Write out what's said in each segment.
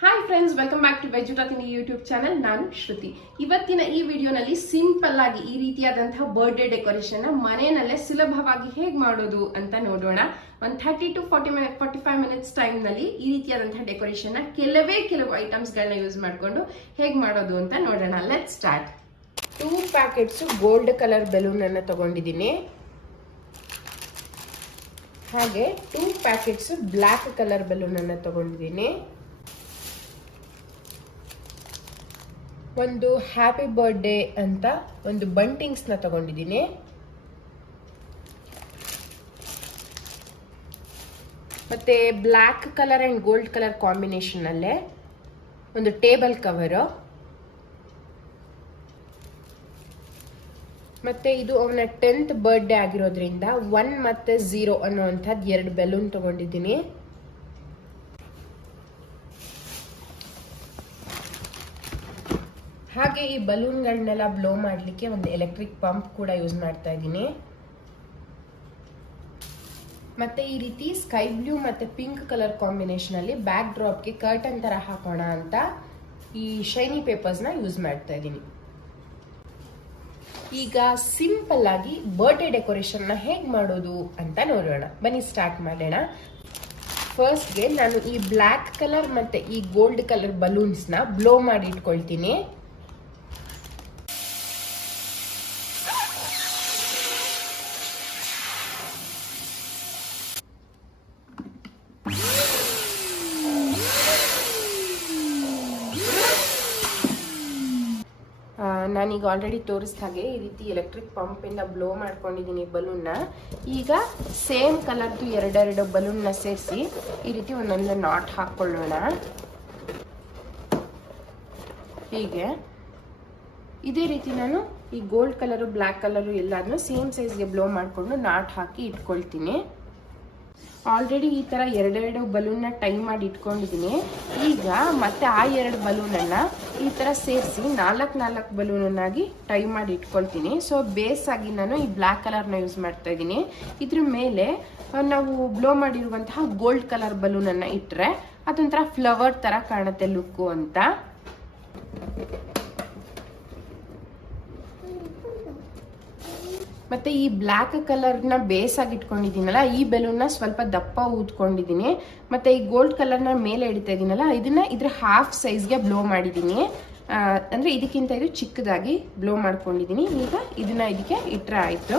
Hi friends, welcome back to veg talk in YouTube channel. ನಾನು ಶ್ರುತಿ. ಇವತ್ತಿನ ಈ ವಿಡಿಯೋನಲ್ಲಿ ಸಿಂಪಲ್ ಆಗಿ ಈ ರೀತಿಯಾದಂತಹ ಬರ್ಡೇ ಡೆಕೋರೇಷನ್ ಮನೆಯಲ್ಲೇ ಸುಲಭವಾಗಿ ಹೇಗೆ ಮಾಡೋದು ಅಂತ ನೋಡೋಣ. ಒಂದು 30 to 45 ಮಿನಿಟ್ಸ್ ಟೈಮ್ ನಲ್ಲಿ ಈ ರೀತಿಯಾದಂತಹ ಡೆಕೋರೇಷನ್ ಕೆಲವು ಐಟಮ್ಸ್ ಗಳನ್ನ ಯೂಸ್ ಮಾಡಿಕೊಂಡು ಹೇಗೆ ಮಾಡೋದು ಅಂತ ನೋಡೋಣ. Let start. 2 packets gold colour balloon ಅನ್ನು ತಗೊಂಡಿದ್ದೀನಿ. ಹಾಗೆ 2 ಪ್ಯಾಕೆಟ್ಸ್ ಬ್ಲ್ಯಾಕ್ ಕಲರ್ ಬೆಲೂನ್ ಅನ್ನು ತಗೊಂಡಿದ್ದೀನಿ. ಒಂದು ಹ್ಯಾಪಿ ಬರ್ಡೇ ಅಂತ ಒಂದು ಬಂಟಿಂಗ್ಸ್ ನ ತಗೊಂಡಿದ್ದೀನಿ. ಮತ್ತೆ black colour and gold colour combination ಅಲ್ಲೇ ಒಂದು ಟೇಬಲ್ ಕವರ್. ಮತ್ತೆ ಇದು ಅವನ 10th ಬರ್ಡೇ ಆಗಿರೋದ್ರಿಂದ 1 ಮತ್ತೆ 0 ಅನ್ನುವಂಥದ್ದು 2 ಬೆಲೂನ್ ತಗೊಂಡಿದ್ದೀನಿ. ಹಾಗೆ ಈ ಬಲೂನ್ಗಳನ್ನೆಲ್ಲ ಬ್ಲೋ ಮಾಡಲಿಕ್ಕೆ ಒಂದು ಎಲೆಕ್ಟ್ರಿಕ್ ಪಂಪ್ ಕೂಡ ಯೂಸ್ ಮಾಡ್ತಾ ಇದ್ದೀನಿ. ಮತ್ತೆ ಈ ರೀತಿ ಸ್ಕೈ ಬ್ಲೂ ಮತ್ತೆ ಪಿಂಕ್ ಕಲರ್ ಕಾಂಬಿನೇಷನ್ ಅಲ್ಲಿ ಬ್ಯಾಕ್ ಡ್ರಾಪ್ಗೆ ಕರ್ಟನ್ ತರ ಹಾಕೋಣ ಅಂತ ಈ ಶೈನಿ ಪೇಪರ್ಸ್ ನ ಯೂಸ್ ಮಾಡ್ತಾ ಇದ್ದೀನಿ. ಈಗ ಸಿಂಪಲ್ ಆಗಿ ಬರ್ಡೇ ಡೆಕೋರೇಷನ್ ನ ಹೇಗ್ ಮಾಡೋದು ಅಂತ ನೋಡೋಣ. ಬನ್ನಿ ಸ್ಟಾರ್ಟ್ ಮಾಡೋಣ. ಫಸ್ಟ್ಗೆ ನಾನು ಈ ಬ್ಲ್ಯಾಕ್ ಕಲರ್ ಮತ್ತೆ ಈ ಗೋಲ್ಡ್ ಕಲರ್ ಬಲೂನ್ಸ್ ನ ಬ್ಲೋ ಮಾಡಿ ಇಟ್ಕೊಳ್ತೀನಿ. ನಾನೀಗ ಆಲ್ರೆಡಿ ತೋರಿಸಿದ ಹಾಗೆ ಈ ರೀತಿ ಎಲೆಕ್ಟ್ರಿಕ್ ಪಂಪ್ ಇಂದ ಬ್ಲೋ ಮಾಡ್ಕೊಂಡಿದ್ದೀನಿ ಬಲೂನ್ನ. ಈಗ ಸೇಮ್ ಕಲರ್ದು 2 ಬಲೂನ್ನ ಸೇರಿಸಿ ಈ ರೀತಿ ಒಂದೊಂದು ನಾಟ್ ಹಾಕೊಳ್ಳೋಣ. ಹೀಗೆ ಇದೇ ರೀತಿ ನಾನು ಈ ಗೋಲ್ಡ್ ಕಲರು ಬ್ಲ್ಯಾಕ್ ಕಲರು ಎಲ್ಲಾದ್ರೂ ಸೇಮ್ ಸೈಜ್ಗೆ ಬ್ಲೋ ಮಾಡಿಕೊಂಡು ನಾಟ್ ಹಾಕಿ ಇಟ್ಕೊಳ್ತೀನಿ. ಆಲ್ರೆಡಿ ಈ ತರ 2 ಬಲೂನ್ನ ಟೈ ಮಾಡಿ ಇಟ್ಕೊಂಡಿದ್ದೀನಿ. ಈಗ ಮತ್ತೆ ಆ 2 ಬಲೂನನ್ನ ಈ ತರ ಸೇರಿಸಿ 4 ಬಲೂನನ್ನಾಗಿ ಟೈ ಮಾಡಿ ಇಟ್ಕೊಳ್ತೀನಿ. ಸೊ ಬೇಸ್ ಆಗಿ ನಾನು ಈ ಬ್ಲ್ಯಾಕ್ ಕಲರ್ನ ಯೂಸ್ ಮಾಡ್ತಾ ಇದ್ದೀನಿ. ಇದ್ರ ಮೇಲೆ ನಾವು ಬ್ಲೋ ಮಾಡಿರುವಂತಹ ಗೋಲ್ಡ್ ಕಲರ್ ಬಲೂನ್ ಅನ್ನ ಇಟ್ರೆ ಅದೊಂಥರ ಫ್ಲವರ್ ತರ ಕಾಣುತ್ತೆ ಲುಕ್ಕು ಅಂತ. ಮತ್ತೆ ಈ ಬ್ಲ್ಯಾಕ್ ಕಲರ್ನ ಬೇಸ್ ಆಗಿ ಇಟ್ಕೊಂಡಿದ್ದೀನಲ್ಲ, ಈ ಬೆಲೂನ್ನ ಸ್ವಲ್ಪ ದಪ್ಪ ಊದ್ಕೊಂಡಿದ್ದೀನಿ. ಮತ್ತೆ ಈ ಗೋಲ್ಡ್ ಕಲರ್ನ ಮೇಲೆ ಇಡ್ತಾ ಇದ್ದೀನಲ್ಲ, ಇದನ್ನ ಇದ್ರ ಹಾಫ್ ಸೈಜ್ಗೆ ಬ್ಲೋ ಮಾಡಿದ್ದೀನಿ. ಅಂದ್ರೆ ಇದಕ್ಕಿಂತ ಇದು ಚಿಕ್ಕದಾಗಿ ಬ್ಲೋ ಮಾಡ್ಕೊಂಡಿದ್ದೀನಿ. ಈಗ ಇದನ್ನ ಇದಕ್ಕೆ ಇಟ್ರೆ ಆಯ್ತು.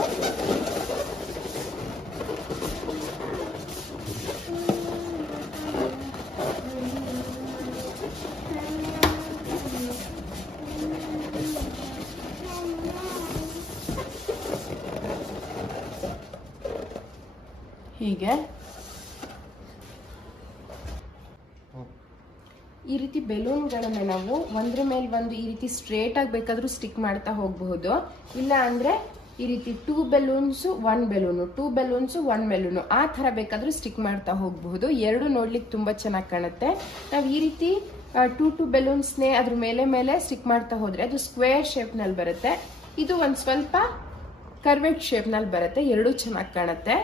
ಹೀಗೆ ಈ ರೀತಿ ಬೆಲೂನ್ಗಳನ್ನ ನಾವು ಒಂದ್ರ ಮೇಲೆ ಒಂದು ಈ ರೀತಿ ಸ್ಟ್ರೇಟ್ ಆಗಿ ಬೇಕಾದ್ರೂ ಸ್ಟಿಕ್ ಮಾಡ್ತಾ ಹೋಗಬಹುದು. ಇಲ್ಲ ಅಂದ್ರೆ ಈ ರೀತಿ 2 ಬೆಲೂನ್ಸ್ 1 ಬೆಲೂನು 2 ಬೆಲೂನ್ಸ್ 1 ಬೆಲೂನು ಆ ತರ ಬೇಕಾದ್ರೂ ಸ್ಟಿಕ್ ಮಾಡ್ತಾ ಹೋಗಬಹುದು. ಎರಡು ನೋಡ್ಲಿಕ್ಕೆ ತುಂಬಾ ಚೆನ್ನಾಗಿ ಕಾಣುತ್ತೆ. ನಾವು ಈ ರೀತಿ 2 ಬೆಲೂನ್ಸ್ನೇ ಅದ್ರ ಮೇಲೆ ಸ್ಟಿಕ್ ಮಾಡ್ತಾ ಹೋದ್ರೆ ಅದು ಸ್ಕ್ವೇರ್ ಶೇಪ್ ನಲ್ಲಿ ಬರುತ್ತೆ. ಇದು ಒಂದ್ ಸ್ವಲ್ಪ ಕರ್ವೆಡ್ ಶೇಪ್ ನಲ್ಲಿ ಬರುತ್ತೆ. ಎರಡೂ ಚೆನ್ನಾಗಿ ಕಾಣುತ್ತೆ.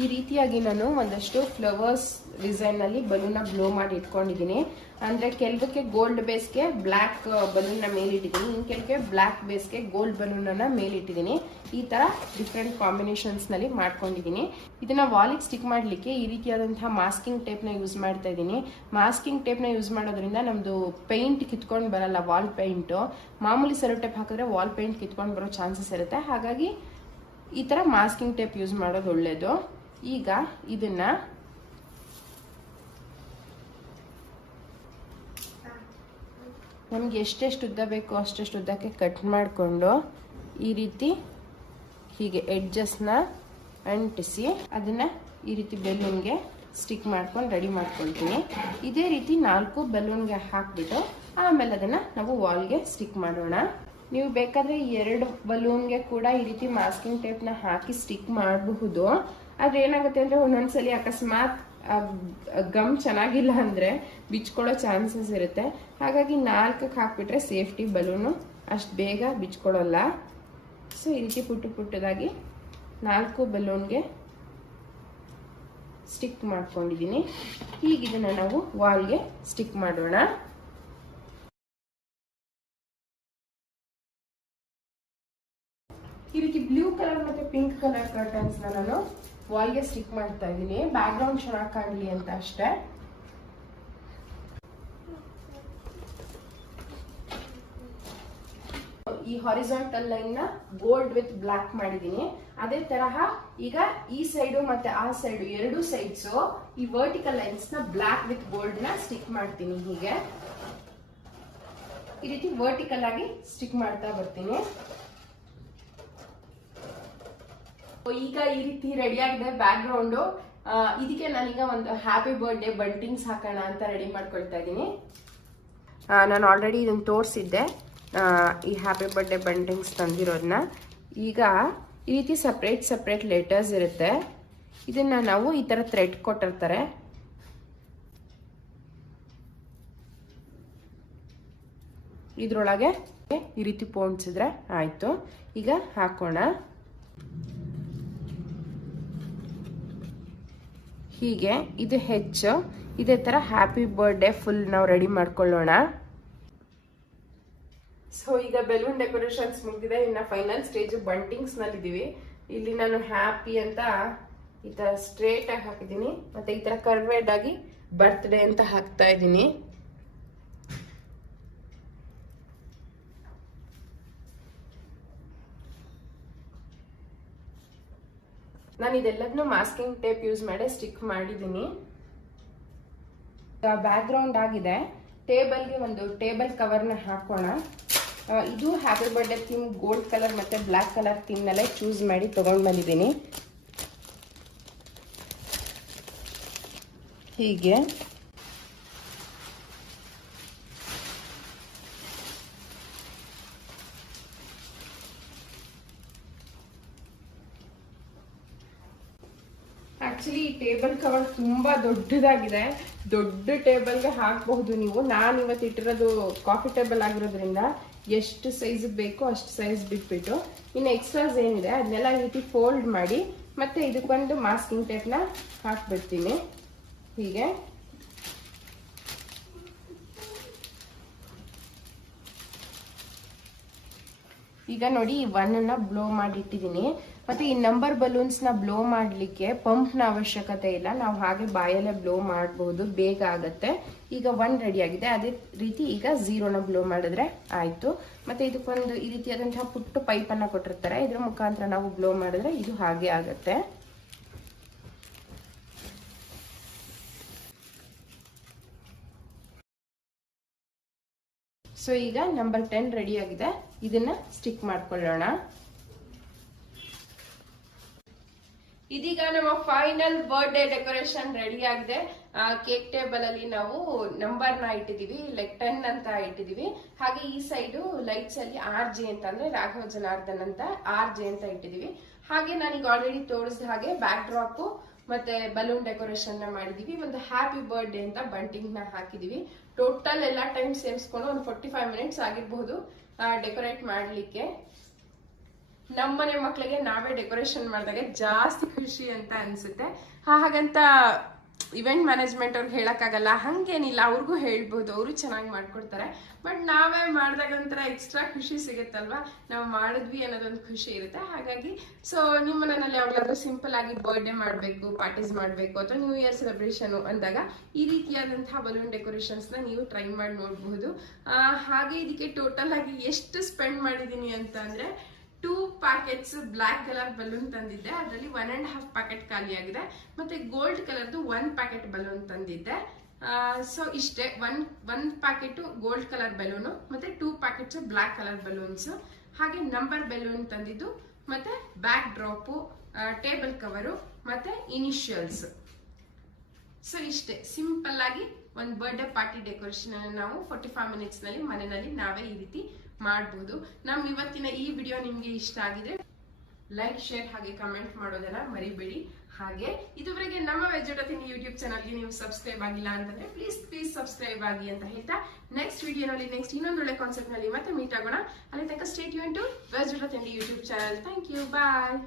ಈ ರೀತಿಯಾಗಿ ನಾನು ಒಂದಷ್ಟು ಫ್ಲವರ್ಸ್ ಡಿಸೈನ್ ಅಲ್ಲಿ ಬಲೂನ್ ಬ್ಲೋ ಮಾಡಿ ಇಟ್ಕೊಂಡಿದ್ದೀನಿ. ಅಂದ್ರೆ ಕೆಲವಕ್ಕೆ ಗೋಲ್ಡ್ ಬೇಸ್ಗೆ ಬ್ಲ್ಯಾಕ್ ಬಲೂನ್ ನ ಮೇಲಿಟ್ಟಿದ್ದೀನಿ, ಇನ್ ಕೆಲವಕ್ಕೆ ಬ್ಲ್ಯಾಕ್ ಬೇಸ್ಗೆ ಗೋಲ್ಡ್ ಬಲೂನ್ ಅನ್ನ ಮೇಲಿಟ್ಟಿದ್ದೀನಿ. ಈ ತರ ಡಿಫ್ರೆಂಟ್ ಕಾಂಬಿನೇಷನ್ಸ್ ನಲ್ಲಿ ಮಾಡ್ಕೊಂಡಿದ್ದೀನಿ. ಇದನ್ನ ವಾಲಿಗೆ ಸ್ಟಿಕ್ ಮಾಡ್ಲಿಕ್ಕೆ ಈ ರೀತಿಯಾದಂತಹ ಮಾಸ್ಕಿಂಗ್ ಟೇಪ್ ನ ಯೂಸ್ ಮಾಡ್ತಾ ಇದ್ದೀನಿ. ಮಾಸ್ಕಿಂಗ್ ಟೇಪ್ ನ ಯೂಸ್ ಮಾಡೋದ್ರಿಂದ ನಮ್ದು ಪೇಂಟ್ ಕಿತ್ಕೊಂಡು ಬರಲ್ಲ. ವಾಲ್ ಪೇಂಟ್ ಮಾಮೂಲಿ ಸೆರೋ ಟೇಪ್ ಹಾಕಿದ್ರೆ ವಾಲ್ ಪೇಂಟ್ ಕಿತ್ಕೊಂಡು ಬರೋ ಚಾನ್ಸಸ್ ಇರುತ್ತೆ. ಹಾಗಾಗಿ ಈ ತರ ಮಾಸ್ಕಿಂಗ್ ಟೇಪ್ ಯೂಸ್ ಮಾಡೋದು ಒಳ್ಳೇದು. ಈಗ ಇದನ್ನ ನಮ್ಗೆ ಎಷ್ಟೆಷ್ಟು ಉದ್ದ ಬೇಕೋ ಅಷ್ಟೆಷ್ಟು ಉದ್ದಕ್ಕೆ ಕಟ್ ಮಾಡಿಕೊಂಡು ಈ ರೀತಿ ಹೀಗೆ ಎಡ್ಜಸ್ನ ಅಂಟಿಸಿ ಅದನ್ನ ಈ ರೀತಿ ಬೆಲೂನ್ಗೆ ಸ್ಟಿಕ್ ಮಾಡ್ಕೊಂಡು ರೆಡಿ ಮಾಡ್ಕೊಳ್ತೀನಿ. ಇದೇ ರೀತಿ 4 ಬೆಲೂನ್ಗೆ ಹಾಕ್ಬಿಟ್ಟು ಆಮೇಲೆ ಅದನ್ನ ನಾವು ವಾಲ್ಗೆ ಸ್ಟಿಕ್ ಮಾಡೋಣ. ನೀವು ಬೇಕಾದ್ರೆ 2 ಬಲೂನ್ಗೆ ಕೂಡ ಈ ರೀತಿ ಮಾಸ್ಕಿಂಗ್ ಟೇಪ್ನ ಹಾಕಿ ಸ್ಟಿಕ್ ಮಾಡಬಹುದು. ಆದ್ರೆ ಏನಾಗುತ್ತೆ ಅಂದ್ರೆ ಒಂದೊಂದ್ಸಲಿ ಅಕಸ್ಮಾತ್ ಗಮ್ ಚೆನ್ನಾಗಿಲ್ಲ ಅಂದ್ರೆ ಬಿಚ್ಕೊಳ್ಳೋ ಚಾನ್ಸಸ್ ಇರುತ್ತೆ. ಹಾಗಾಗಿ 4ಕ್ಕೆ ಹಾಕ್ಬಿಟ್ರೆ ಸೇಫ್ಟಿ. ಬಲೂನು ಅಷ್ಟು ಬೇಗ ಬಿಚ್ಕೊಳ್ಳಲ್ಲ. ಸೊ ಈ ರೀತಿ ಪುಟ್ಟದಾಗಿ 4 ಬಲೂನ್ಗೆ ಸ್ಟಿಕ್ ಮಾಡ್ಕೊಂಡಿದ್ದೀನಿ. ಈಗ ಇದನ್ನ ನಾವು ವಾಲ್ಗೆ ಸ್ಟಿಕ್ ಮಾಡೋಣ. ಈ ರೀತಿ ಬ್ಲೂ ಕಲರ್ ಮತ್ತೆ ಪಿಂಕ್ ಕಲರ್ ಕರ್ಟನ್ಸ್ ನಾನು ವಾಲ್ಗೆ ಸ್ಟಿಕ್ ಮಾಡ್ತಾ ಇದ್ದೀನಿ, ಬ್ಯಾಕ್ ಗ್ರೌಂಡ್ ಚೆನ್ನಾಗಿ ಕಾಣಲಿ ಅಂತ ಅಷ್ಟೇ. ಈ ಹಾರಿಜಾಂಟಲ್ ಲೈನ್ ನ ಗೋಲ್ಡ್ ವಿತ್ ಬ್ಲಾಕ್ ಮಾಡಿದೀನಿ. ಅದೇ ತರಹ ಈಗ ಈ ಸೈಡು ಮತ್ತೆ ಆ ಸೈಡು ಎರಡು ಸೈಡ್ಸ್ ಈ ವರ್ಟಿಕಲ್ ಲೈನ್ಸ್ ನ ಬ್ಲಾಕ್ ವಿತ್ ಗೋಲ್ಡ್ ನ ಸ್ಟಿಕ್ ಮಾಡ್ತೀನಿ. ಹೀಗೆ ಈ ರೀತಿ ವರ್ಟಿಕಲ್ ಆಗಿ ಸ್ಟಿಕ್ ಮಾಡ್ತಾ ಬರ್ತೀನಿ. ಈಗ ಈ ರೀತಿ ರೆಡಿ ಆಗಿದೆ ಬ್ಯಾಕ್ ಗ್ರೌಂಡ್. ಇದಕ್ಕೆ ನಾನೀಗ ಒಂದು ಹ್ಯಾಪಿ ಬರ್ಡೇ ಬಂಟಿಂಗ್ಸ್ ಹಾಕೋಣ ಅಂತ ರೆಡಿ ಮಾಡ್ಕೊಳ್ತಾ ಇದ್ದೀನಿ. ನಾನು ಆಲ್ರೆಡಿ ಇದನ್ನು ತೋರಿಸಿದ್ದೆ, ಈ ಹ್ಯಾಪಿ ಬರ್ಡೇ ಬಂಟಿಂಗ್ಸ್ ತಂದಿರೋದನ್ನ. ಈಗ ಈ ರೀತಿ ಸಪ್ರೇಟ್ ಲೆಟರ್ಸ್ ಇರುತ್ತೆ. ಇದನ್ನ ನಾವು ಈ ತರ ಥ್ರೆಡ್ ಕೊಟ್ಟಿರ್ತಾರೆ, ಇದ್ರೊಳಗೆ ಈ ರೀತಿ ಪೋಣಿಸಿದ್ರೆ ಆಯ್ತು. ಈಗ ಹಾಕೋಣ. ಹೀಗೆ ಇದು ಹೆಚ್ಚು. ಇದೇ ತರ ಹ್ಯಾಪಿ ಬರ್ಡೇ ಫುಲ್ ನಾವು ರೆಡಿ ಮಾಡ್ಕೊಳ್ಳೋಣ. ಸೊ ಈಗ ಬೆಲೂನ್ ಡೆಕೋರೇಷನ್ಸ್ ಮುಗಿದಿದೆ, ಇನ್ನ ಫೈನಲ್ ಸ್ಟೇಜ್ ಬಂಟಿಂಗ್ಸ್ ನಲ್ಲಿ ಇದೀವಿ. ಇಲ್ಲಿ ನಾನು ಹ್ಯಾಪಿ ಅಂತ ಈ ತರ ಸ್ಟ್ರೇಟ್ ಆಗಿ ಹಾಕಿದ್ದೀನಿ, ಮತ್ತೆ ಈ ತರ ಕರ್ವೇಡ್ ಆಗಿ ಬರ್ತ್ಡೇ ಅಂತ ಹಾಕ್ತಾ ಇದ್ದೀನಿ. ನಾನು ಇದೆಲ್ಲದನ್ನು ಮಾಸ್ಕಿಂಗ್ ಟೇಪ್ ಯೂಸ್ ಮಾಡಿ ಸ್ಟಿಕ್ ಮಾಡಿದ್ದೀನಿ. ಬ್ಯಾಕ್ ಗ್ರೌಂಡ್ ಆಗಿದೆ. ಟೇಬಲ್ಗೆ ಒಂದು ಟೇಬಲ್ ಕವರ್ನ ಹಾಕೋಣ. ಇದು happy birthday theme gold colour ಮತ್ತೆ ಬ್ಲ್ಯಾಕ್ ಕಲರ್ ಥೀಮ್ನಲ್ಲೇ ಚೂಸ್ ಮಾಡಿ ತಗೊಂಡು ಬಂದಿದ್ದೀನಿ. ಹೀಗೆ ಆಕ್ಚುಲಿ ಈ ಟೇಬಲ್ ಕವರ್ ತುಂಬಾ ದೊಡ್ಡದಾಗಿದೆ, ದೊಡ್ಡ ಟೇಬಲ್ಗೆ ಹಾಕಬಹುದು ನೀವು. ನಾನು ಇವತ್ತು ಇಟ್ಟಿರೋದು ಕಾಫಿ ಟೇಬಲ್ ಆಗಿರೋದ್ರಿಂದ ಎಷ್ಟು ಸೈಜ್ ಬೇಕೋ ಅಷ್ಟು ಸೈಜ್ ಬಿಟ್ಬಿಟ್ಟು ಇನ್ನು ಎಕ್ಸ್ಟ್ರಾಸ್ ಏನಿದೆ ಅದನ್ನೆಲ್ಲ ಈ ರೀತಿ ಫೋಲ್ಡ್ ಮಾಡಿ ಮತ್ತೆ ಇದಕ್ಕೊಂದು ಮಾಸ್ಕಿಂಗ್ ಟೇಪ್ನ ಹಾಕ್ಬಿಡ್ತೀನಿ. ಹೀಗೆ ಈಗ ನೋಡಿ ಈ ಒನ್ನ ಬ್ಲೋ ಮಾಡಿ ಇಟ್ಟಿದ್ದೀನಿ. ಮತ್ತೆ ಈ ನಂಬರ್ ಬಲೂನ್ಸ್ ನ ಬ್ಲೋ ಮಾಡ್ಲಿಕ್ಕೆ ಪಂಪ್ ನ ಅವಶ್ಯಕತೆ ಇಲ್ಲ, ನಾವು ಹಾಗೆ ಬಾಯಲ್ಲೇ ಬ್ಲೋ ಮಾಡಬಹುದು, ಬೇಗ ಆಗತ್ತೆ. ಈಗ 1 ರೆಡಿ ಆಗಿದೆ. ಅದೇ ರೀತಿ ಈಗ 0ನ ಬ್ಲೋ ಮಾಡಿದ್ರೆ ಆಯ್ತು. ಮತ್ತೆ ಇದಕ್ಕೊಂದು ಈ ರೀತಿಯಾದಂತಹ ಪುಟ್ಟ ಪೈಪ್ ಅನ್ನ ಕೊಟ್ಟಿರ್ತಾರೆ, ಇದ್ರ ಮುಖಾಂತರ ನಾವು ಬ್ಲೋ ಮಾಡಿದ್ರೆ ಇದು ಹಾಗೆ ಆಗತ್ತೆ. ಸೊ ಈಗ ನಂಬರ್ 10 ರೆಡಿ ಆಗಿದೆ, ಇದನ್ನ ಸ್ಟಿಕ್ ಮಾಡ್ಕೊಳ್ಳೋಣ. ಇದೀಗ ನಮ್ಮ ಫೈನಲ್ ಬರ್ಡೇ ಡೆಕೋರೇಷನ್ ರೆಡಿ ಆಗಿದೆ. ಕೇಕ್ ಟೇಬಲ್ ಅಲ್ಲಿ ನಾವು ನಂಬರ್ ನ ಇಟ್ಟಿದೀವಿ, ಲೈಕ್ 10 ಅಂತ ಇಟ್ಟಿದೀವಿ. ಹಾಗೆ ಈ ಸೈಡು ಲೈಟ್ಸ್ ಅಲ್ಲಿ RJ ಅಂತ ಅಂದ್ರೆ ರಾಘವ ಜನಾರ್ದನ್ ಅಂತ RJ ಅಂತ ಇಟ್ಟಿದೀವಿ. ಹಾಗೆ ನಾನೀಗ ಆಲ್ರೆಡಿ ತೋರಿಸಿದ ಹಾಗೆ ಬ್ಯಾಕ್ ಡ್ರಾಪ್ ಮತ್ತೆ ಬಲೂನ್ ಡೆಕೋರೇಷನ್ ನ ಮಾಡಿದೀವಿ. ಒಂದು ಹ್ಯಾಪಿ ಬರ್ಡೇ ಅಂತ ಬಂಟಿಂಗ್ ನ ಹಾಕಿದೀವಿ. ಟೋಟಲ್ ಎಲ್ಲ ಟೈಮ್ ಸೇರಿಸ್ಕೊಂಡು ಒಂದು 45 ಮಿನಿಟ್ಸ್ ಆಗಿರಬಹುದು ಡೆಕೋರೇಟ್ ಮಾಡ್ಲಿಕ್ಕೆ. ನಮ್ಮನೆ ಮಕ್ಕಳಿಗೆ ನಾವೇ ಡೆಕೋರೇಷನ್ ಮಾಡಿದಾಗ ಜಾಸ್ತಿ ಖುಷಿ ಅಂತ ಅನ್ಸುತ್ತೆ. ಹಾಗಂತ ಇವೆಂಟ್ ಮ್ಯಾನೇಜ್ಮೆಂಟ್ ಅವ್ರಿಗೆ ಹೇಳಕ್ಕಾಗಲ್ಲ, ಹಂಗೇನಿಲ್ಲ, ಅವ್ರಿಗೂ ಹೇಳ್ಬೋದು, ಅವರು ಚೆನ್ನಾಗಿ ಮಾಡ್ಕೊಡ್ತಾರೆ. ಬಟ್ ನಾವೇ ಮಾಡಿದಾಗ ಒಂಥರ ಎಕ್ಸ್ಟ್ರಾ ಖುಷಿ ಸಿಗುತ್ತಲ್ವಾ, ನಾವು ಮಾಡಿದ್ವಿ ಅನ್ನೋದೊಂದು ಖುಷಿ ಇರುತ್ತೆ. ಹಾಗಾಗಿ ಸೊ ನಿಮ್ಮ ಮನೆಯಲ್ಲಿ ಯಾವಾಗಲಾದ್ರೂ ಸಿಂಪಲ್ ಆಗಿ ಬರ್ಡೇ ಮಾಡಬೇಕು, ಪಾರ್ಟೀಸ್ ಮಾಡಬೇಕು ಅಥವಾ ನ್ಯೂ ಇಯರ್ ಸೆಲೆಬ್ರೇಷನ್ ಅಂದಾಗ ಈ ರೀತಿಯಾದಂತಹ ಬಲೂನ್ ಡೆಕೋರೇಷನ್ಸ್ ನ ನೀವು ಟ್ರೈ ಮಾಡಿ ನೋಡಬಹುದು. ಹಾಗೆ ಇದಕ್ಕೆ ಟೋಟಲ್ ಆಗಿ ಎಷ್ಟು ಸ್ಪೆಂಡ್ ಮಾಡಿದೀನಿ ಅಂತ ಅಂದ್ರೆ 2 ಪ್ಯಾಕೆಟ್ಸ್ ಬ್ಲಾಕ್ ಕಲರ್ ಬಲೂನ್ ತಂದಿದ್ದೆ, ಅದರಲ್ಲಿ 1.5 ಪ್ಯಾಕೆಟ್ ಖಾಲಿ ಆಗಿದೆ. ಮತ್ತೆ ಗೋಲ್ಡ್ ಕಲರ್ದು 1 ಪ್ಯಾಕೆಟ್ ಬಲೂನ್ ತಂದಿದ್ದೆ. ಸೊ ಇಷ್ಟೇ, one packet gold colour balloon ಮತ್ತೆ 2 ಪ್ಯಾಕೆಟ್ಸ್ ಬ್ಲಾಕ್ ಕಲರ್ ಬಲೂನ್ಸ್, ಹಾಗೆ ನಂಬರ್ ಬಲೂನ್ ತಂದಿದ್ದು, ಮತ್ತೆ ಬ್ಯಾಕ್ ಡ್ರಾಪ್, ಟೇಬಲ್ ಕವರು ಮತ್ತೆ ಇನಿಷಿಯಲ್ಸ್. ಸೊ ಇಷ್ಟೇ ಸಿಂಪಲ್ ಆಗಿ ಒಂದು ಬರ್ಡೇ ಪಾರ್ಟಿ ಡೆಕೋರೇಷನ್ ನಾವು 45 ಮಿನಿಟ್ಸ್ ನಲ್ಲಿ ಮನೆಯಲ್ಲಿ ನಾವೇ ಈ ರೀತಿ ಮಾಡಬಹುದು. ನಮ್ಮ ಇವತ್ತಿನ ಈ ವಿಡಿಯೋ ನಿಮ್ಗೆ ಇಷ್ಟ ಆಗಿದ್ರೆ ಲೈಕ್, ಶೇರ್ ಹಾಗೆ ಕಮೆಂಟ್ ಮಾಡೋದನ್ನ ಮರಿಬೇಡಿ. ಹಾಗೆ ಇದುವರೆಗೆ ನಮ್ಮ ವೆಜ್ಜೋಟ ತಿಂಡಿ ಯೂಟ್ಯೂಬ್ ಚಾನಲ್ಗೆ ನೀವು ಸಬ್ಸ್ಕ್ರೈಬ್ ಆಗಿಲ್ಲ ಅಂತಂದ್ರೆ ಪ್ಲೀಸ್ ಸಬ್ಸ್ಕ್ರೈಬ್ ಆಗಿ ಅಂತ ಹೇಳ್ತಾ ನೆಕ್ಸ್ಟ್ ವಿಡಿಯೋನಲ್ಲಿ ನೆಕ್ಸ್ಟ್ ಇನ್ನೊಂದು ಒಳ್ಳೆ ಕಾನ್ಸೆಪ್ಟ್ ನಲ್ಲಿ ಮತ್ತೆ ಮೀಟ್ ಆಗೋಣ. ಅಲ್ಲಿ ತನಕ ಸ್ಟೇ ಟ್ಯೂನ್ ಟು ವೆಜ್ಜೋಟ ತಿಂಡಿ YouTube channel. Thank you, bye.